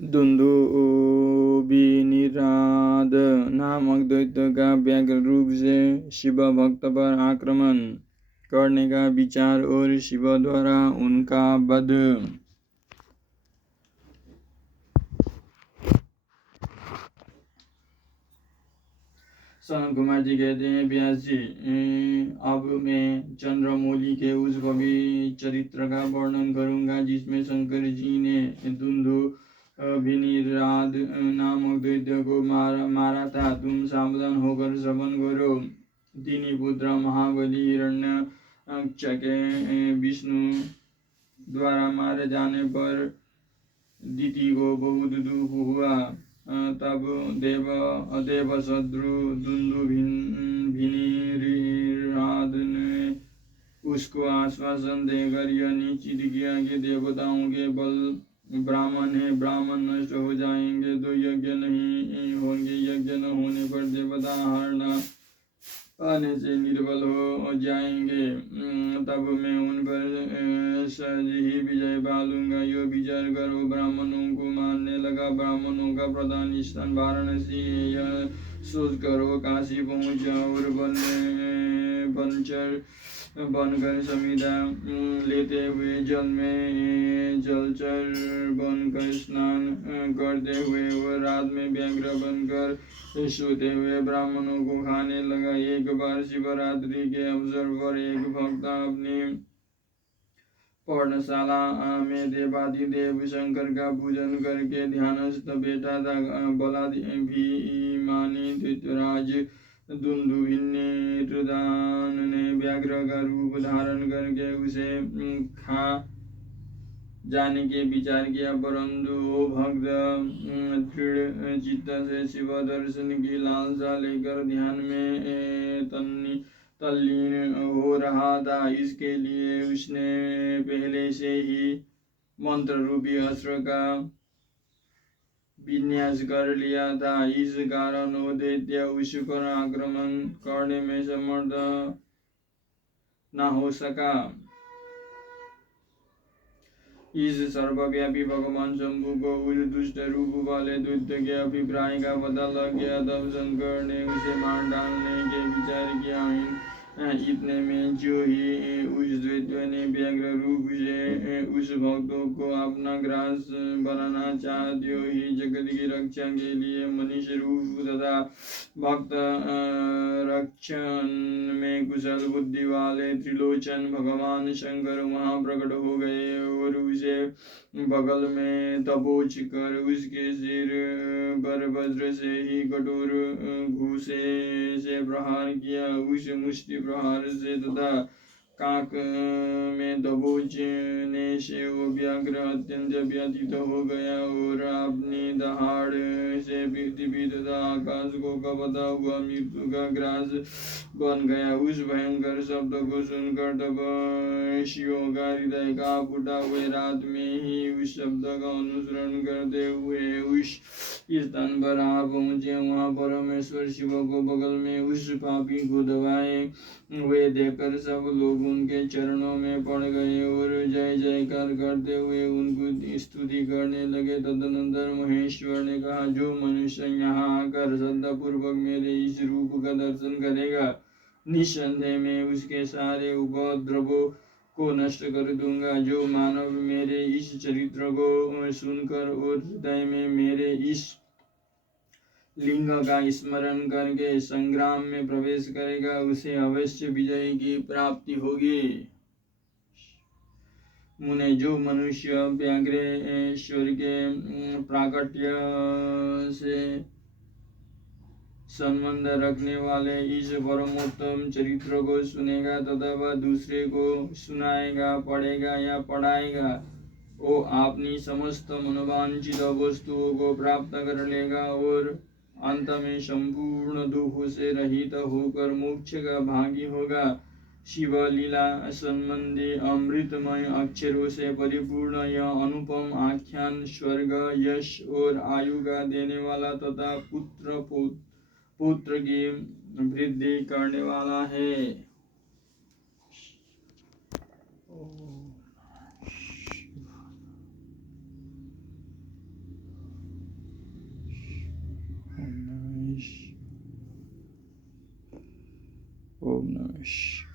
दुन्दुभिनिराद नामक दैत्य का व्यग्र रूप से शिव भक्त पर आक्रमण करने का विचार और शिव द्वारा उनका वध। सनत कुमार जी कहते हैं, व्यास जी, अब मैं चंद्रमौली के उस भव्य चरित्र का वर्णन करूंगा जिसमें शंकर जी ने दुन्दुभिनिराद नामक दैत्य को मारा था। तुम सावधान होकर श्रवण करो। तीन पुत्र महाबली हिरण्यक्ष के विष्णु द्वारा मारे जाने पर दिति को बहुत दुख हुआ। तब देवशत्रु दुन्दुभिनिराद ने उसको आश्वासन देकर यह निश्चित किया कि देवताओं के बल ब्राह्मण है, ब्राह्मण नष्ट हो जाएंगे तो यज्ञ नहीं होंगे, यज्ञ न होने पर देवता हार न पाने से निर्बल हो जाएंगे। तब मैं उन पर सहज ही विजय पालूंगा। यो विचार कर वो ब्राह्मणों को मारने लगा। ब्राह्मणों का प्रधान स्थान वाराणसी है, यह सोच कर वो काशी पहुंचा और बनकर संविदा लेते हुए जल में जलचर बनकर स्नान करते हुए वो रात में व्याघ्र बनकर सोते हुए ब्राह्मणों को खाने लगा। एक बार शिवरात्रि के अवसर पर एक भक्त अपनी पर्णशाला में देवाधिदेव शंकर का पूजन करके ध्यानस्थ बैठा था। बलाभिमानी दैत्यराज दुन्दुभिनिराद ने व्याघ्र का रूप धारण करके उसे खा जाने के विचार किया, परंतु वो भक्त दृढ़ चित्त से शिव दर्शन की लालसा लेकर ध्यान में तल्लीन हो रहा था। इसके लिए उसने पहले से ही मंत्र रूपी अस्त्र का विन्यास कर लिया था। इस कारण वो दैत्य उस पर आक्रमण करने में समर्थ न हो सका। इस सर्वव्यापी भगवान शंभु को उस दुष्ट रूप वाले दैत्य के अभिप्राय का पता लग गया। तब शंकर ने उसे मार डालने के विचार किया। इतने में जो ही उस दैत्य ने व्याघ्र रूप से उस भक्तों को अपना ग्रास बनाना चाहा, त्यो ही जगत की रक्षा के लिए मनुष्य रूप तथा भक्त रक्षण में कुशल बुद्धि वाले त्रिलोचन भगवान शंकर वहां प्रकट हो गए और उसे बगल में दबोच कर उसके सिर पर वज्र से ही कठोर घूसे से प्रहार किया। उस मुष्टि प्रहार से तथा काक में दबोचने से वो व्याघ्र अत्यंत व्यथित हो गया और अपनी दहाड़ से पृथ्वी तथा आकाश को कपता हुआ मृत्यु का ग्रास बन गया। उस भयंकर शब्द को सुनकर तब शिवों का हृदय कांप उठा। वे रात में ही उस शब्द का अनुसरण करते हुए उस स्थान पर आ पहुंचे। वहां परमेश्वर शिव को बगल में उस पापी को दबाए वे देखकर सब लोग उनके चरणों में पड़ गए और जय जयकार करते हुए उनको स्तुति करने लगे। तदनंतर महेश्वर ने कहा, जो मनुष्य यहाँ आकर श्रद्धापूर्वक मेरे इस रूप का दर्शन करेगा, निस्संदेह मैं उसके सारे उपद्रवों को नष्ट कर दूंगा। जो मानव मेरे इस चरित्र को सुनकर और हृदय में मेरे इस लिंग का स्मरण करके संग्राम में प्रवेश करेगा, उसे अवश्य विजय की प्राप्ति होगी। मुने, जो मनुष्य व्याघ्रेश्वर के प्राकट्य से संबंध रखने वाले इस परमोत्तम चरित्र को सुनेगा तथा वह दूसरे को सुनाएगा, पढ़ेगा या पढ़ाएगा, वो अपनी समस्त मनोवांछित वस्तुओं को प्राप्त कर लेगा और अंत में संपूर्ण दुख से रहित होकर मोक्ष का भागी होगा। शिव लीला संबंधी अमृतमय अक्षरों से परिपूर्ण यह अनुपम आख्यान स्वर्ग, यश और आयु का देने वाला तथा पुत्र की वृद्धि करने वाला है। ओम नमः शिवाय।